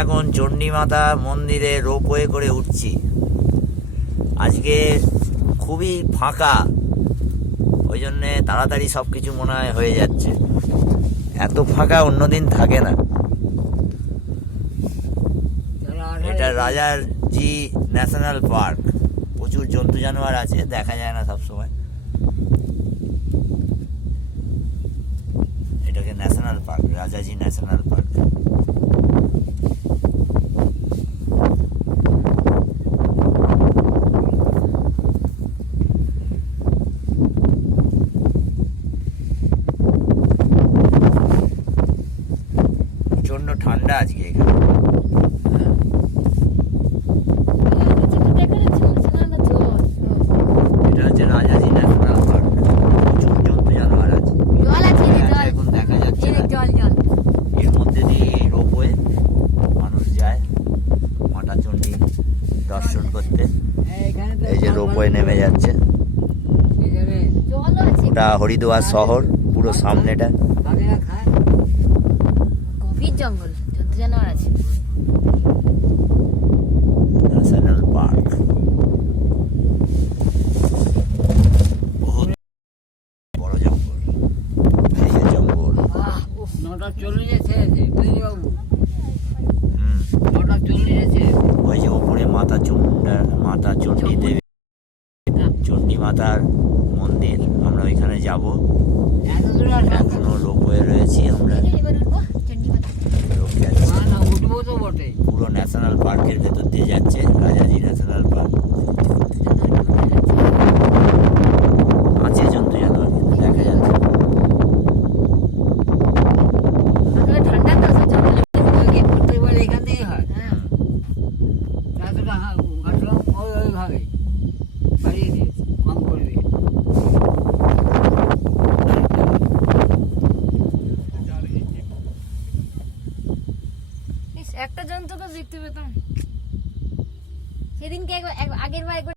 এখন চণ্ডীমাতা মন্দিরে রোপওয়ে করে উঠছি। আজকে খুবই ফাঁকা, ওই জন্যে তাড়াতাড়ি সব কিছু মনে হয় হয়ে যাচ্ছে। এত ফাঁকা অন্যদিন থাকে না। এটা রাজাজি ন্যাশনাল পার্ক, প্রচুর জন্তু জানোয়ার আছে, দেখা যায় না সব সময়। এটাকে national park, Rajaji national park. প্রচন্ড ঠান্ডা আজকে এখানে। এটা হচ্ছে রাজাজি ন্যাশনাল পার্ক, প্রচুর জন্তু জানোয়ার আছে, এখন দেখা যাচ্ছে না। এর মধ্যে দিয়ে রোপওয়ে মানুষ যায় মাতা চণ্ডী দর্শন করতে। এই যে রোপওয়ে নেমে যাচ্ছে, ওটা হরিদ্বার শহর, পুরো সামনেটা গভীর জঙ্গল, জন্তু জানোয়ার আছে। ন্যাশনাল পার্ক বহুত বড় জঙ্গল। এই যে জঙ্গল, 9:40 বুঝলি হুম, 9:40 ওই যে ওপরে মাতা চণ্ডী দেবী, চণ্ডী মাতার মন্দির, আমরা ওইখানে যাব। এখনো রোপওয়ে রয়েছি আমরা, এবার উঠবো চণ্ডীমাতা। লোক যাচ্ছে। উঠবো তো বটে। পুরো ন্যাশনাল পার্কের ভেতর দিয়ে যাচ্ছে রাজাজি ন্যাশনাল পার্ক। আছে জন্তু জানোয়ার, কিন্তু দেখা যাচ্ছে না। আসলে ঠান্ডা তো, সব জঙ্গলে। গেট প্রত্যেকবার এখান থেকেই হয়। হ্যাঁ, এতটা ঘাটলাম ওইভাবে বাড়িয়ে দিয়েছে, কম করবে। ইস, একটা জন্তুকে দেখতে পেতাম সেদিনকে। আগের বার একবার